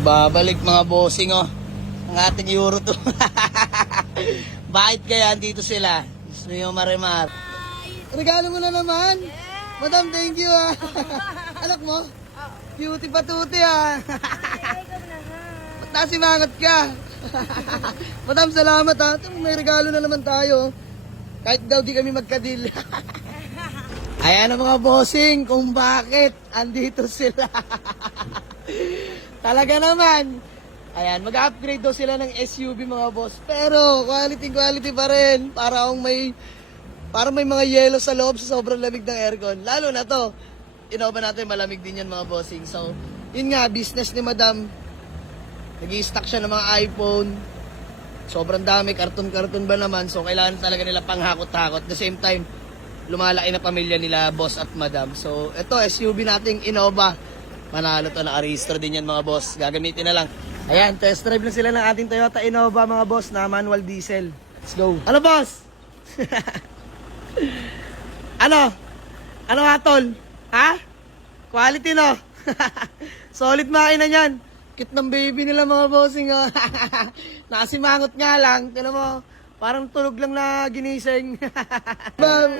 Babalik mga bossing oh. Ang ating Euro to. Bakit kaya andito sila? Gusto nyo marimar? Regalo mo na naman? Yes. Madam, thank you ah. Anak mo? Cutie patuti ah. Ba't nasimangat ka? Madam, salamat ah. May regalo na naman tayo. Kahit daw di kami magkadil. Ayan ang mga bossing kung bakit andito sila. Talaga naman. Ayan, mag-upgrade daw sila ng SUV mga boss. Pero quality pa rin. Para may mga yelo sa loob sa sobrang lamig ng aircon. Lalo na to. Innova natin, malamig din yan mga bossing. So, yun nga, business ni Madam. Nag-i-stock siya ng mga iPhone. Sobrang dami, karton-karton ba naman. So, kailangan talaga nila panghakot-hakot. At the same time, lumalaki na pamilya nila, boss at Madam. So, ito, SUV nating Innova. Manalo to, naka-register din yan mga boss. Gagamitin na lang. Ayan, test drive na sila ng ating Toyota Innova mga boss na manual diesel. Let's go. Ano boss? Ano? Ano nga tol? Ha? Quality no? Solid makina yan. Cute ng baby nila mga bossing. Nakasimangot nga lang. Tignan mo, parang tulog lang na ginising. Ma'am,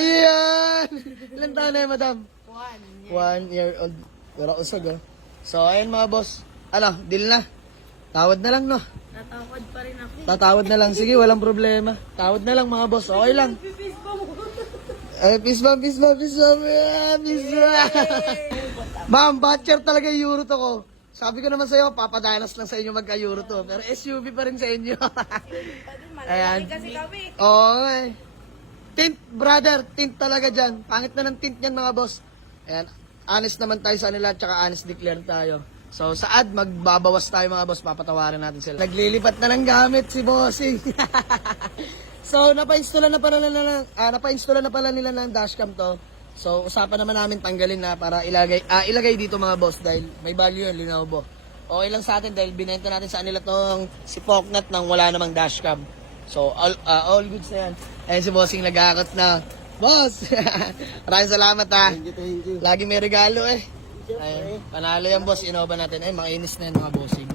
ayan. Ilan taon na yun, madam? 1 year old. Pero usog So, ayan mga boss. Ano, deal na. Tawad na lang, no? Tatawad pa rin ako. Tatawad na lang. Sige, walang problema. Tawad na lang, mga boss. Okay lang. Peace bomb. Ma'am, batcher talaga yung Euro to ko. Sabi ko naman sa'yo, papadanas lang sa inyo magka-Euro to. Pero SUV pa rin sa inyo. Ayan. Kasi kami. Oo, eh. Tint, brother. Tint talaga dyan. Pangit na ng tint yan, mga boss. Ayan. Honest naman tayo sa kanila, tsaka honest declare tayo. So, sa ad, magbabawas tayo mga boss, papatawarin natin sila. Naglilipat na ng gamit si Bossing. So, napa-install na pala nila ng dashcam to. So, usapan naman namin tanggalin na para ilagay dito mga boss dahil may value yun, Lenovo. Okay lang sa atin dahil binenta natin sa kanila tong si Poknat nang wala namang dashcam. So, all goods na yan. Ayun si Bossing nag-aakot na. Boss! Maraming salamat ha. Thank you. Lagi may regalo eh. Ayun, panalo yan boss, Innova natin. Ay, makinis na yan mga bossing.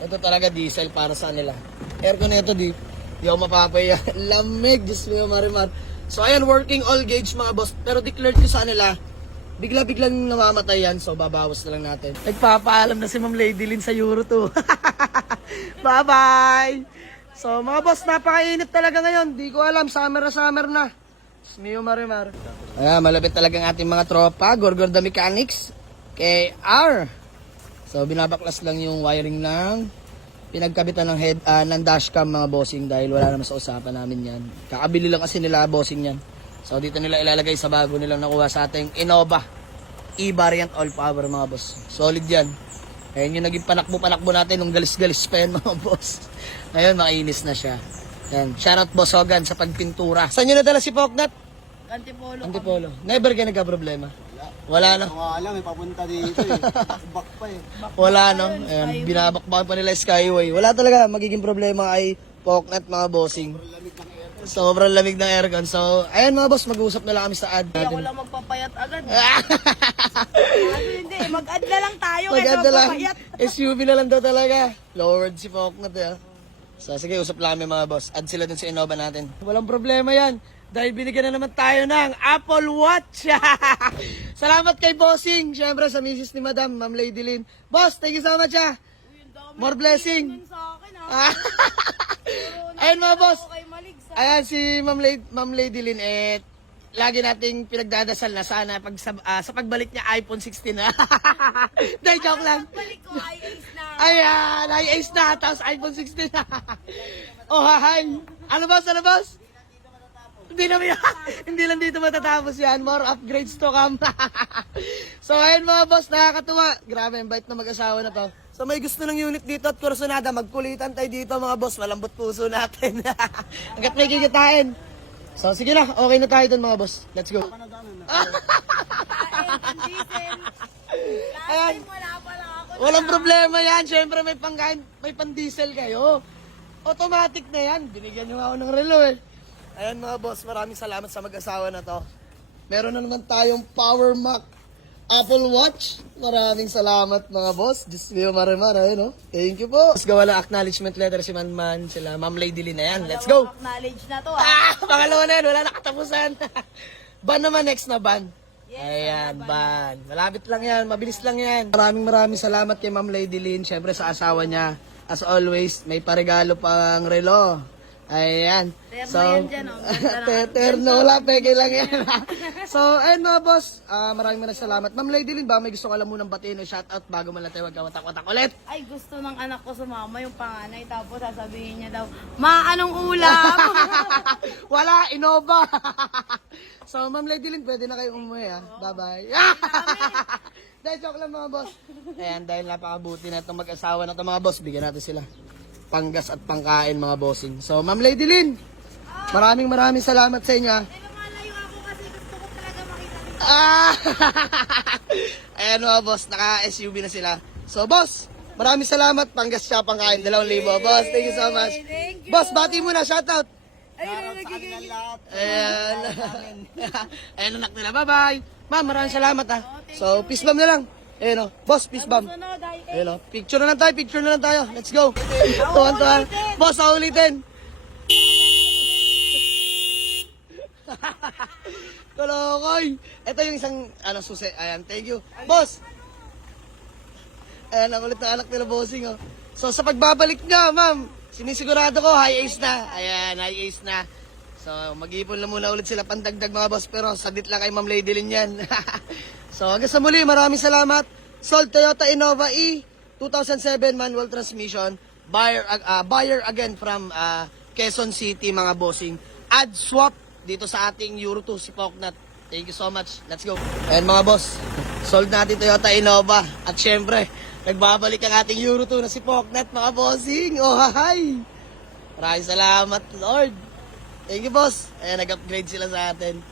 Ito talaga diesel para sa nila. Aircon na ito, di ako mapapaya. Lamig, Diyos mo marimar. So ayan, working all gauge mga boss. Pero declared ko sa nila, bigla-biglang namamatay yan. So babawas na lang natin. Nagpapaalam na si Ma'am Lady Lynn sa Euro 2. Bye-bye! So mga boss, napakainit talaga ngayon. Di ko alam, summer na. Diyos mo marimar. Ayan, malapit talagang ating mga tropa. Gorgor the Mechanics. KR. So binabaklas lang yung wiring ng pinagkabitan ng ng dashcam mga bossing dahil wala naman sa usapan namin yan. Kakabili lang kasi nila bossing yan. So dito nila ilalagay sa bago nilang nakuha sa ating Innova E-Variant All Power mga boss. Solid yan. Ayan yung naging panakbo natin nung galis-galis pa yan mga boss. Ngayon mainis na siya. Ayan. Shoutout Boss Hogan sa pagpintura. Saan nyo nadala si Poknat? Antipolo. Never ka nagka-problema? Wala no? Wala, may papunta dito eh. Back pa eh. Wala no? Ayan, binabakbakan pa nila Skyway. Wala talaga magiging problema ay Poknat mga bossing. Sobrang lamig ng aircon. So, ayan mga boss, mag-uusap na lang kami sa ad. Hindi ako lang magpapayat agad. Hindi, mag-ad na lang tayo. Maganda lang. SUV na lang daw talaga. Lowered si Poknat eh. So, sige, usap lang kami mga boss. Add sila dun sa Innova natin. Walang problema yan. Dahil binigyan na naman tayo ng Apple Watch. Salamat kay Bossing. Siyempre sa misis ni Madam, Ma'am Lady Lynn. Boss, thank you so much ha. More blessing. Ayun mga boss. Ayan si Ma'am Lady Lynn. Lagi nating pinagdadasal na sana sa pagbalik niya iPhone 16 na. Dahil joke lang. Balik ko, i-ace na. Ayan, i-ace na. Tapos iPhone 16 na. Oh, hi. Ano boss? Hindi lang dito matatapos yan. More upgrades to come. So, ayun mga boss, nakakatuwa. Grabe, invite na mag-asawa na to. So, may gusto ng unit dito at kursunada. Magkulitan tayo dito mga boss. Malambot puso natin. Hanggat may kikitain. So, sige na. Okay na tayo dun mga boss. Let's go. Ayan. Walang problema yan. Siyempre, may pan-diesel kayo. Automatic na yan. Binigyan nyo nga ako ng relo eh. Ayan mga boss, maraming salamat sa mag-asawa na to. Meron na naman tayong Power Mac Apple Watch. Maraming salamat mga boss. Diyos ko, marimar, ayun, no? Thank you po. Tapos gawa ng acknowledgement letter si Manman, sila Ma'am Lady Lynn. Ayan, let's go. Knowledge na to Pangalawa na yan, wala na katapusan. Ban naman, next na ban. Yes, Ayan, ban. Malapit lang yan, mabilis lang yan. Maraming salamat kay Ma'am Lady Lynn. Siyempre sa asawa niya, as always, may paregalo pang relo. Ayan. Terno yan dyan, oh. Ganda na. Terno, wala, peke lang yan. So, ayun mga boss, maraming salamat. Ma'am Lady Lynn, ba may gusto ka lang munang batiin o shoutout bago man lang tayo magkawatak-watak ulit? Ay, gusto ng anak ko sumama yung panganay. Tapos sasabihin niya daw, Ma, anong ulam? Wala, Innova. So, Ma'am Lady Lynn, pwede na kayong umuwi, ha? Bye-bye. Dahil joke lang mga boss. Ayan, dahil napakabuti na itong mag-asawa na itong mga boss, bigyan natin sila panggas at pangkain mga bossing. So, Ma'am Lady Lynn, maraming salamat sa inyo, ha? Lumalayo ako kasi gusto ko talaga makita nito. Ayan mga boss, naka-SUV na sila. So, boss, maraming salamat. Panggas siya, pangkain, 2,000. Boss, thank you so much. Thank you. Boss, bati muna, shoutout. Shoutout sa kanilang lahat. Ayan. Ayan anak nila. Bye-bye. Ma'am, maraming salamat ha. So, peace bomb na lang. Ayan o. Boss, peace bomb. Sunod, ay, Ayan o. Picture na lang tayo. Let's go. Tuwan-tuwan. Boss, ulitin. Kalokoy. Ito yung isang, susi. Ayan, thank you. Boss. Ayan, ang ulit na anak nila, bossing o. So, sa pagbabalik niya, ma'am, sinisigurado ko, high ace na. Ayan, high ace na. So, mag-iipon lang muna ulit sila pandagdag mga boss, pero sabit lang kay Ma'am Lady Lynn yan. So, hanggang sa muli, maraming salamat. Sold Toyota Innova E, 2007 manual transmission. Buyer again from Quezon City mga bossing. Add swap dito sa ating Euro 2 si Poknat. Thank you so much. Let's go. And mga boss, sold natin Toyota Innova. At syempre, nagbabalik ang ating Euro 2 na si Poknat mga bossing. Oh, hi! Maraming salamat, Lord. Thank you, boss. Ayan, nag-upgrade sila sa atin.